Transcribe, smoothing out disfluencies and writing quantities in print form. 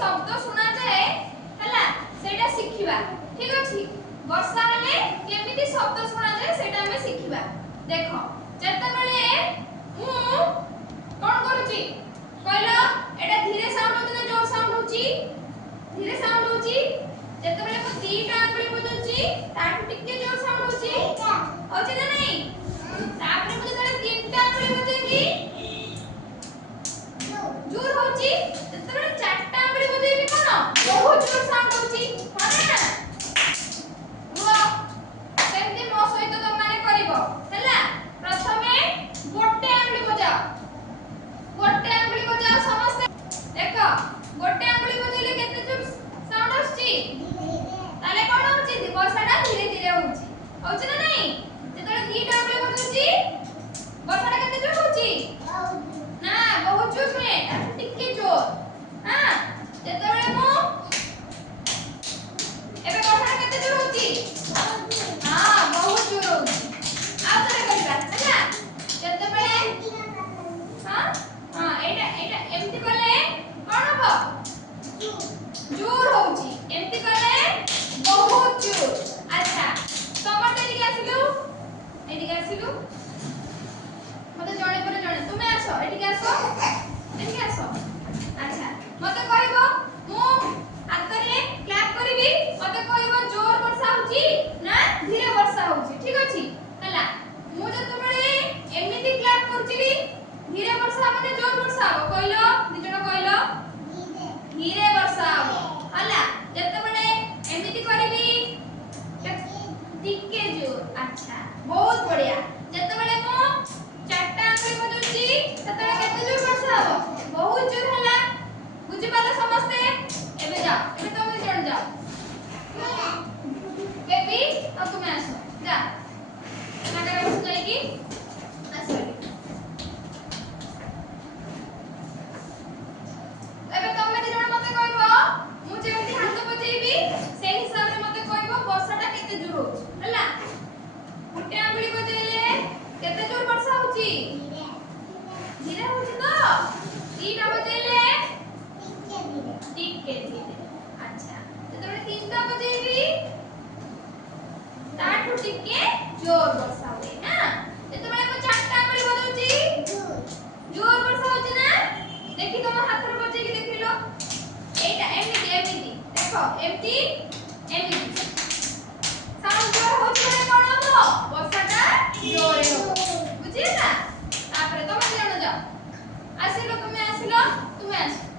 शब्द सुना जाए हला सेटा सिखिबा ठीक अछि वर्षा हेले केमिति शब्द सुना जाए सेटा हमें सिखिबा देखो जते बेले मु कोन करूची कहलो एटा धीरे साउंड होची ना जोर साउंड होची धीरे साउंड होची जते बेले को तीटा आंगुली बदलची ताठू टिके जोर साउंड होची होची ना नहीं तापरे मु जते तीनटा आंगुली बजेबी जोर होची जते बेले चारटा आंगुली बजेबी कोन बहुत जोर साउंड होची होना ना वो सेमती मो सहित तो माने करिवो हला प्रथमे गोटे आंगुली बजाओ गोटे आंगुली बजाओ समस्त देखो गोटे आंगुली बजेले केते जोर साउंड आछी ताले कोन होची वर्षाटा धीरे धीरे होची ना नहीं जेतले तीटा आंगुली बजूची वर्षाटा केते जोर होची ना बहुत जोर में टिके जोर हां जेतले मु एबे वर्षाटा केते जोर होची हां बहुत जोर होची आ तरे करिबा हला जेतले हां हां एटा एमती करले कोन हो जोर होची एमती करले बहुत जोर अच्छा समझ एदिके आसिलु मते जणे परे जणे तुमे आसो एदिके आसो अच्छा मते कहबो मु हातरे क्लैप करिवि मते कहबो जोर वर्षा होची ना धीरे वर्षा होची ठीक अछि हला मु जते बेले एमिति क्लैप करचिली धीरे वर्षा माने जोर वर्षा हो कहलो निजण कहलो धीरे वर्षा हो हला जते बेले एमिति करिवि टिके जोर अच्छा बहुत बढ़िया जते बेले मु चारटा आंगुली बजौची तते केते जोर वर्षा हो बहुत जोर हला बुझि पाला समस्ते एबे जाओ एबे तुम जण जाओ बेबी अब तुम आसो जा नागर बस जाईकी आसो एबे तुम जण मते कहबो मु जेमति हाथ बजेबी से हिसाब रे मते कहबो वर्षाटा केते जोर होची हला गोटे आंगुली बजेले केते जोर वर्षा होची धीरे होची तो तीटा बजेले टिके धीरे अच्छा जेतबे तीनटा बजेबी ताठू टिके जोर वर्षा होई ना जेतबे को चारटा आंगुली बजौची जोर वर्षा होची ना देखि तुम हाथ रे बजे की देखिलो एटा एमिति देखो एमिति साउंड जोर होची माने कोन हो वर्षाटा जोरे हो बुझिला तापरे तुम जण जाओ आसिलो तुमे आसिलो तुमे आसिलो